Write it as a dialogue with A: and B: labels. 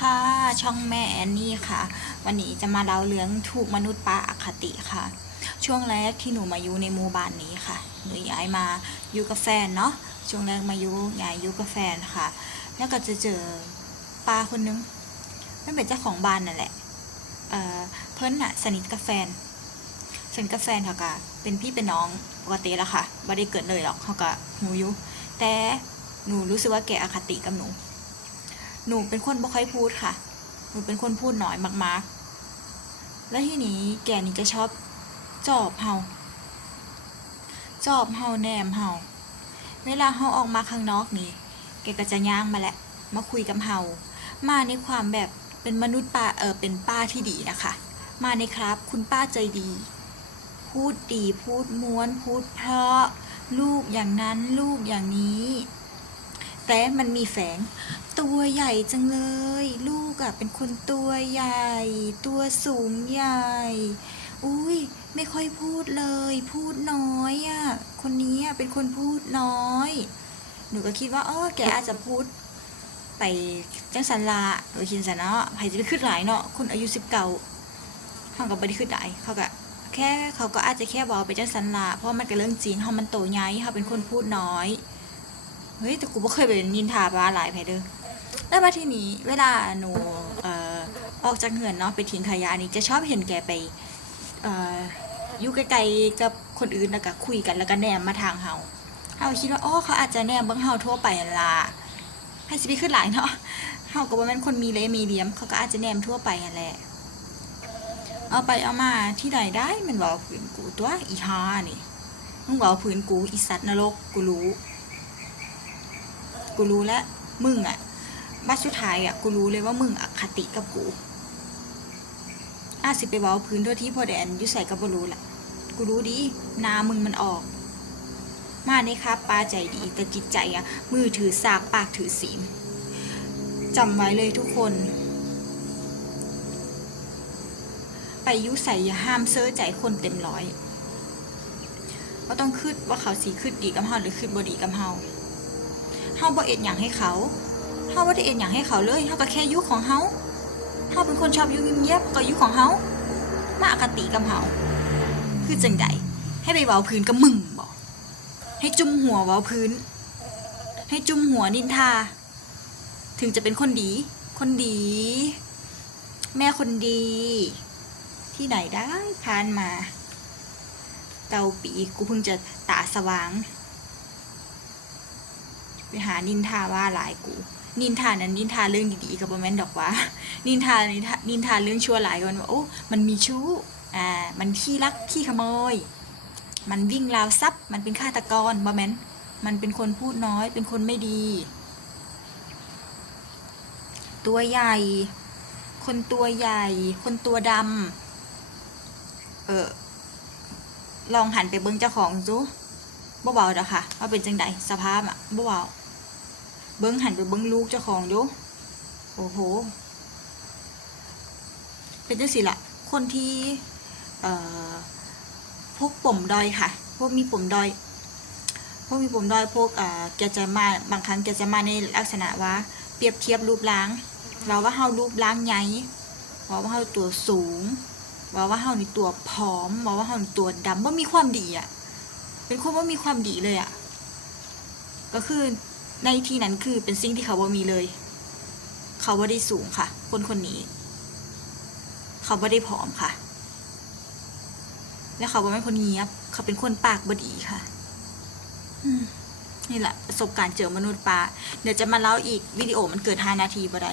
A: ค่ะ ช่องแม่แอนนี่ค่ะ วันนี้จะมาเล่าเรื่องถูกมนุษย์ป้าอคติค่ะ ช่วงแรกที่หนูมาอยู่ในหมู่บ้านนี้ค่ะ หนูย้ายมาอยู่กับแฟนเนาะ ช่วงแรกมาอยู่ย้ายอยู่กับแฟนค่ะ แล้วก็จะเจอป้าคนนึงไม่เป็นเจ้าของบ้านนั่นแหละ เออเพิ่นอะสนิทกับแฟนสนิทกับแฟนเขาก็เป็นพี่เป็นน้องปกติแล้วค่ะไม่ได้เกิดเลยหรอกเขาก็หนูอยู่แต่หนูรู้สึกว่าแกอคติกับหนู หนูเป็นคนบ่ค่อยพูดค่ะ หนูเป็นคนพูดน้อยมากๆ แล้วทีนี้แกนี่จะชอบจอบเฮาจอบเฮาแนมเฮาเวลาเฮาออกมาข้างนอกนี่ แกก็จะย่างมาแหละมาคุยกับเฮามาในความแบบเป็นมนุษย์ป้าเออเป็นป้าที่ดีนะคะ มาในครับ คุณป้าใจดี พูดดีพูดม้วน พูดเพราะ ลูกอย่างนั้นลูกอย่างนี้ แต่มันมีแฝง ตัวใหญ่จังเลย ลูกอะเป็นคนตัวใหญ่ ตัวสูงใหญ่ อุ้ยไม่ค่อยพูดเลย พูดน้อยอะคนนี้อะเป็นคนพูดน้อย หนูก็คิดว่าอ๋อแกอาจจะพูด ไปจังสันลาโดยคิดสันเนาะใครจะไปขึ้นหลายเนาะคนอายุสิบเก้าเขาก็ไม่ได้ขึ้นหลายเขาก็แค่เขาก็อาจจะแค่บอกไปจังสันลาเพราะมันก็เรื่องจริงเขามันโตใหญ่เขาเป็นคนพูดน้อย ฮ้ยแต่กูไม่เคยไปนินทาปลาหลายแพเด้อแล้วมาที่นี้เวลาหนูเอ่อออกจากเหือนเนาะไปทิ้งขยะนี่จะชอบเห็นแกไปเอ่ออยู่ไกลๆกับคนอื่นแล้วก็คุยกันแล้วก็แนมมาทางเฮาเฮาคิดว่าอ๋อเขาอาจจะแนมเบิ่งเฮาทั่วไปล่ะให้สิไปขึ้นหลายเนาะเฮาก็บ่แม่นคนมีเลมีเหลี่ยม เขาก็อาจจะแนมทั่วไปนั่นแหละเอาไปเอามาที่ไหนได้มันบอกผืนกูตัวอีฮานี่มึงบอกผืนกูอีสัตว์นรกกูรู้ กูรู้แล้วมึงอะบัดสุดท้ายอะกูรู้เลยว่ามึงอคติกับกูอาสิไปเว้าพื้นโดยที่พอแดนยุใส่กับบรู้แหละกูรู้ดีนามึงมันออก มาเนี่ยครับปาใจดีแต่จิตใจอะมือถือสากปากถือศีลจำไว้เลยทุกคน ไปยุใส่อย่าห้ามเซ้อใจคนเต็มร้อยว่าต้องคืดว่าเขาสีคืดดีกับเฮาหรือคืดบดีกับเฮา เฮาบ่เอ็ดหยังให้เขาเฮาบ่ได้เอ็ดหยังให้เขาเลยเฮาก็แค่อยู่ของเฮาเฮาเป็นคนชอบอยู่เงียบๆก็อยู่ของเฮามาอคติกับเฮาคือจังใดให้ไปเว้าพื้นกับมึงบ่ให้จุ่มหัวเว้าพื้น ให้จุ่มหัวนินทา ถึงจะเป็นคนดี คนดี แม่คนดี ที่ไหนได้ผ่านมาเก้าปีกูเพิ่งจะตาสว่าง ไปหานินทาว่าหลายกู นินทานั้นนินทาเรื่องดีๆกับบ่แม่นดอกว่านินทานินทานินทาเรื่องชั่วหลายกันว่าโอ้มันมีชู้อ่ามันขี้ลักขี้ขโมย มันวิ่งราวทรัพย์มันเป็นฆาตกรบ่แม่นมันเป็นคนพูดน้อยเป็นคนไม่ดี ตัวใหญ่ คนตัวใหญ่ คนตัวดำเออลองหันไปเบิ่งเจ้าของจูบ่เบาเดอค่ะว่าเป็นจังใดสภาพอะบ่เบา เบิ้งหันไปเบิ้งลูกเจ้าของดูโอ้โห เป็นจังสิละคนที่เอ่อพวกปมดอยค่ะ พวกมีปมดอย พวกมีปมดอยพวกเอ่อแกจะมาบางครั้งแกจะมาในลักษณะว่า เปรียบเทียบรูปร่างว่าว่าเฮารูปร่างใหญ่ว่าว่าเฮาตัวสูงว่าว่าเฮานี่ตัวผอมว่าว่าเฮานี่ตัวดำว่ามีความดีอะเป็นคนว่ามีความดีเลยอะ ก็คือ ในที่นั้นคือเป็นสิ่งที่เขาว่ามีเลย เขาว่าได้สูงค่ะ คนคนนี้ เขาว่าได้ผอมค่ะ และเขาว่าเป็นคนเงียบ เขาเป็นคนปากบดีค่ะนี่แหละประสบการณ์เจอมนุษย์ปลาเดี๋ยวจะมาเล่าอีกวิดีโอมันเกิดห้านาทีบ่ได้